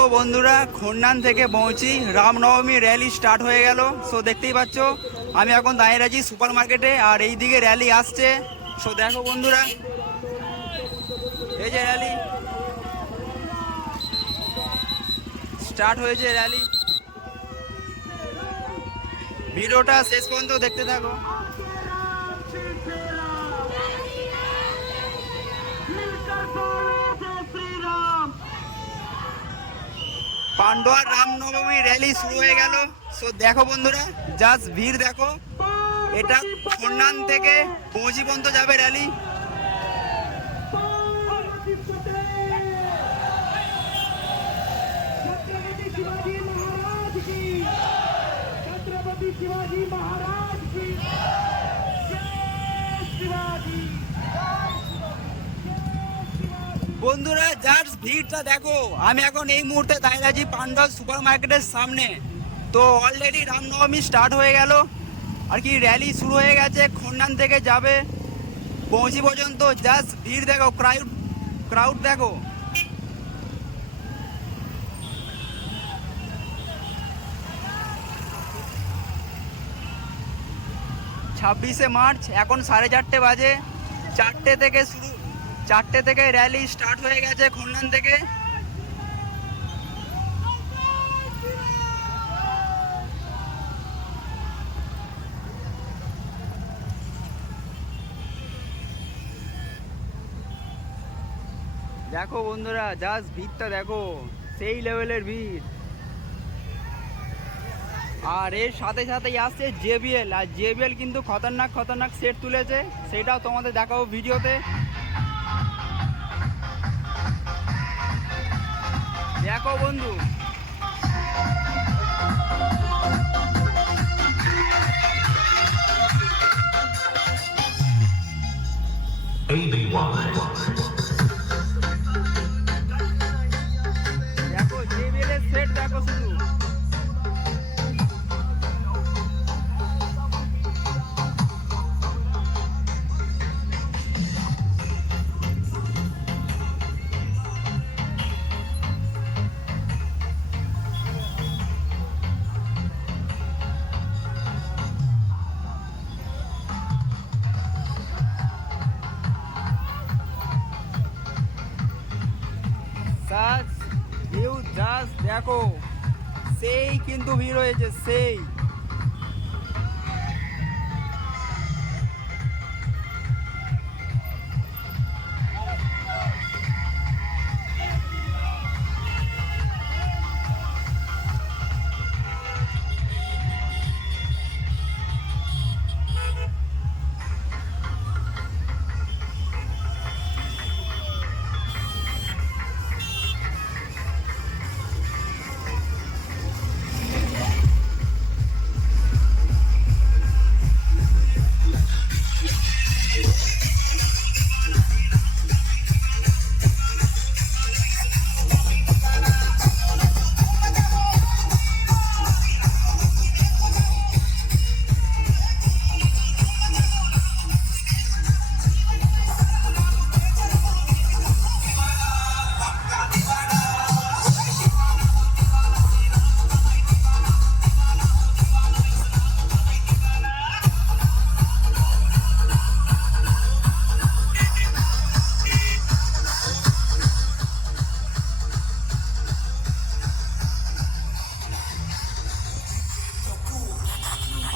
সো বন্ধুরা, খন্নান থেকে পৌঁছি রামনবমী র্যালি স্টার্ট হয়ে গেল। সো দেখতেই পাচ্ছ আমি এখন দাঁড়িয়ে আছি সুপার মার্কেটে, আর এই দিকে র্যালি আসছে। সো দেখো বন্ধুরা, এই যে র্যালি স্টার্ট হয়েছে। র্যালি ভিডিওটা শেষ পর্যন্ত দেখতে থাকো। পান্ডুয়ার রামনবমী র্যালি শুরু হয়ে গেল। সো দেখো বন্ধুরা, জাস্ট ভিড় দেখো। এটা খন্নান থেকে পৌঁছি পর্যন্ত যাবে র্যালি। বন্ধুরা জাস্ট ভিড়টা দেখো। আমি এখন এই মুহূর্তে দাঁড়িয়ে আছি পান্ডুয়া সুপার মার্কেটের সামনে। তো অলরেডি রামনবমী স্টার্ট হয়ে গেল, আর কি র্যালি শুরু হয়ে গেছে। খন্নান থেকে যাবে পৌঁছি পর্যন্ত। জাস্ট ভিড় দেখো, ক্রাউড দেখো। ছাব্বিশে মার্চ, এখন 4:30 বাজে। 4টে থেকে র্যালি স্টার্ট হয়ে গেছে খন্নান থেকে। দেখো বন্ধুরা, জাস্ট ভিড়টা দেখো, সেই লেভেলের ভিড়। আর এর সাথে সাথেই আসছে জেবিএল, আর জেবিএল কিন্তু খতরনাক সেট তুলেছে, সেটাও তোমাদের দেখাবো ভিডিওতে। দেখো বন্ধু, দেখো জেবিএল এর সেট দেখো শুধু। জাস্ট দেখো, সেই কিন্তু ভিড় হয়েছে, সেই।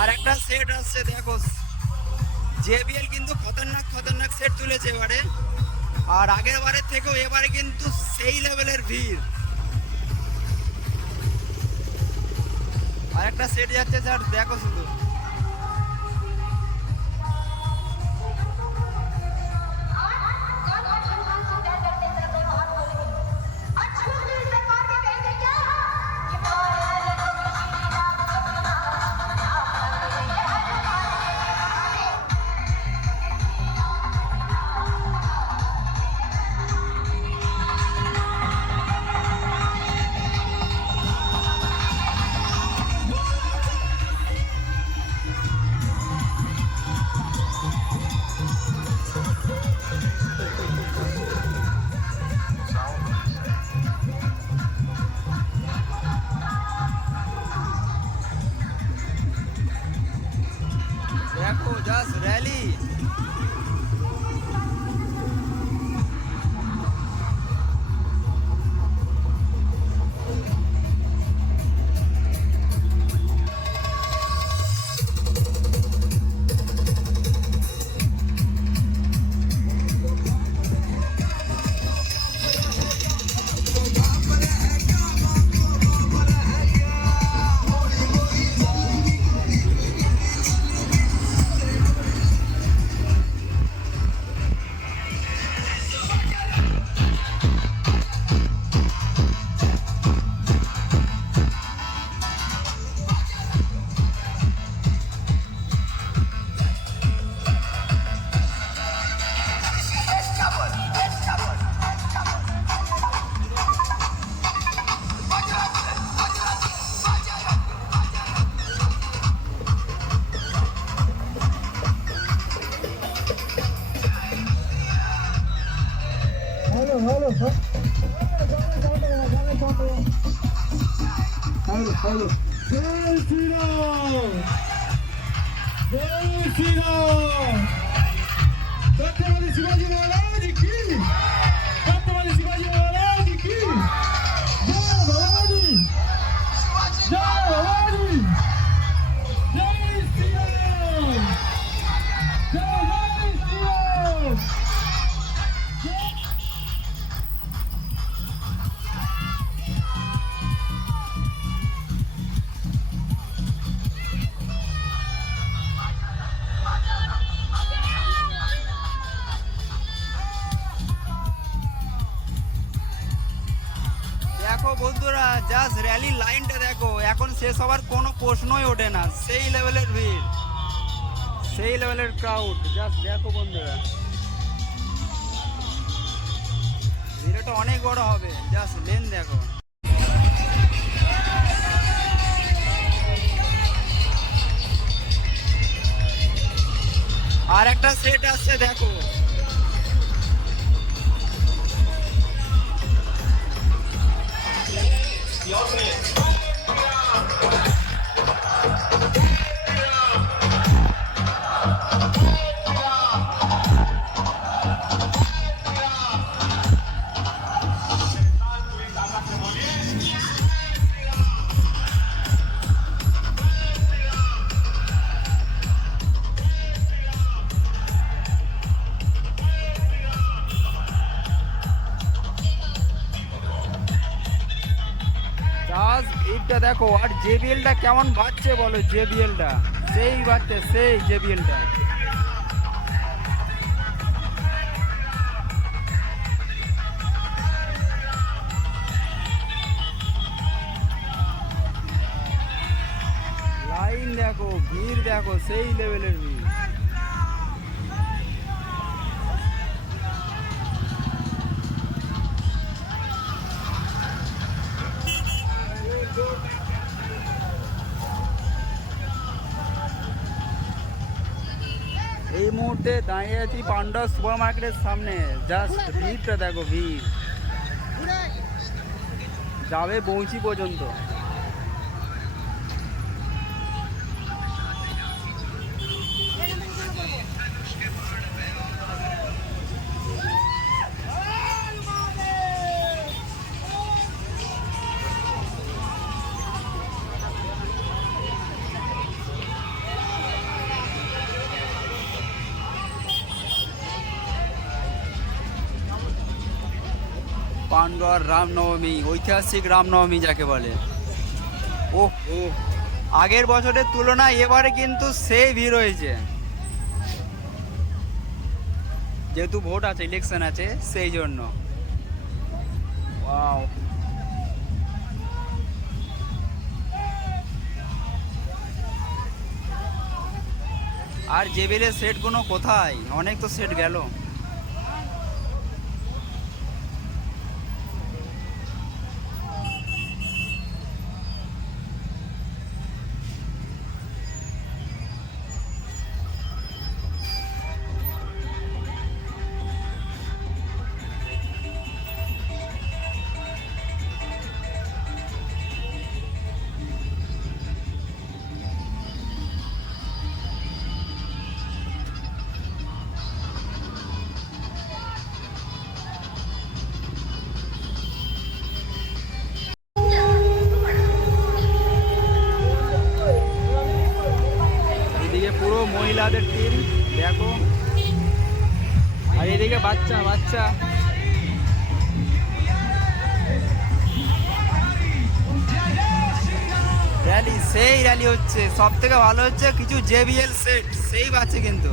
আর একটা সেট আসছে দেখো, জেবিএল কিন্তু খতরনাক সেট তুলেছে এবারে। আর আগের বারের থেকেও এবারে কিন্তু সেই লেভেলের ভিড়। আর একটা সেট যাচ্ছে স্যার, দেখো শুধু। হ্যালো, জয় শ্রীরাম, জয় শ্রীরাম। ছত্রপতি শিবাজি মহারাজ কি, ছত্রপতি শিবাজি মহারাজ কি, জয় ভবানী, জয় ভবানী, জয় শ্রীরাম, জয় শ্রীরাম। দেখো বন্ধুরা, জাস্ট র্যালির লাইনটা দেখো, এখন শেষ হওয়ার কোনো প্রশ্নই ওঠে না। সেই লেভেলের ভিড়, সেই লেভেলের ক্রাউড, জাস্ট দেখো বন্ধুরা, ভিড়টা অনেক বড় হবে। জাস্ট লেন দেখো। আর একটা সেট আসছে দেখো। জাস্ট ভিড়টা দেখো। আর জেবিএলটা কেমন বাজছে বলো, জেবিএলটা সেই বাজছে, সেই জেবিএলটা। লাইন দেখো, ভিড় দেখো, সেই লেভেলের ভিড়। এই মুহূর্তে দাঁড়িয়ে আছি পান্ডা সুপার মার্কেটের সামনে। জাস্ট ভিড়টা দেখো, ভিড় যাবে বৌচি পর্যন্ত। পানগড় রামনবমী, ঐতিহাসিক রামনবমী যাকে বলে। ও আগের বছরের তুলনায় এবারে কিন্তু সেই ভিড় হয়েছে, যেহেতু ভোট আছে, ইলেকশন আছে, সেই জন্য। ওয়াও, আর জেবিএলের সেটগুলো কোথায়? অনেক তো সেট গেল। এদিকে পুরো মহিলাদের টিম দেখো, আর এদিকে বাচ্চা বাচ্চা। র্যালি, সেই র্যালি হচ্ছে। সব থেকে ভালো হচ্ছে কিছু জেবিএল সেট সেই বাচ্চা কিন্তু।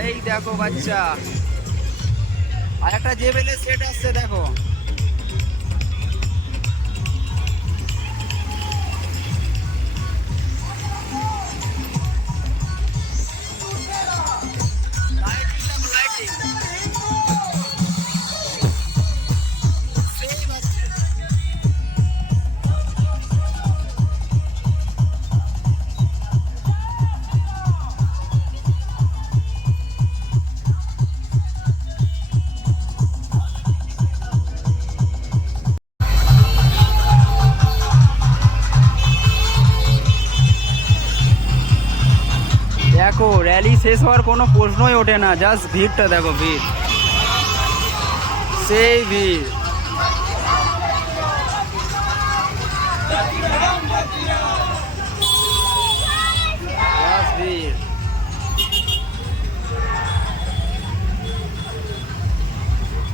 এই দেখো বাচ্চা, আর একটা জেবিএল সেট আসছে দেখো। র্যালি শেষ হওয়ার কোনো প্রশ্নই ওঠে না, জাস্ট ভিড়টা দেখো, ভিড়, সেই ভিড়। Just ভিড়।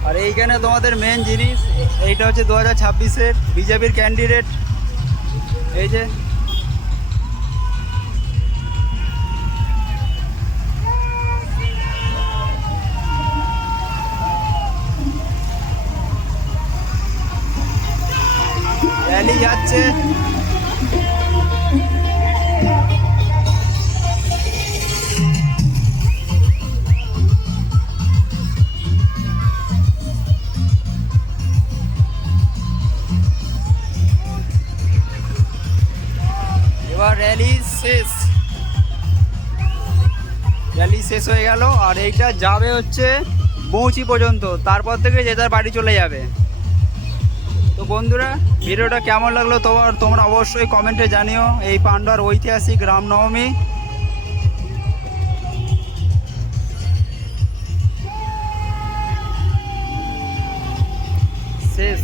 আর এইখানে তোমাদের মেন জিনিস, এইটা হচ্ছে 2026-এর বিজেপির ক্যান্ডিডেট, এই যে র্যালি যাচ্ছে। এবার র্যালি শেষ, র্যালি শেষ হয়ে গেল। আর এইটা যাবে হচ্ছে বৌচি পর্যন্ত, তারপর থেকে যে যার বাড়ি চলে যাবে। তো বন্ধুরা, ভিডিওটা কেমন লাগলো তোমরা অবশ্যই কমেন্টে জানিও। এই পান্ডার ঐতিহাসিক রামনবমী শেষ।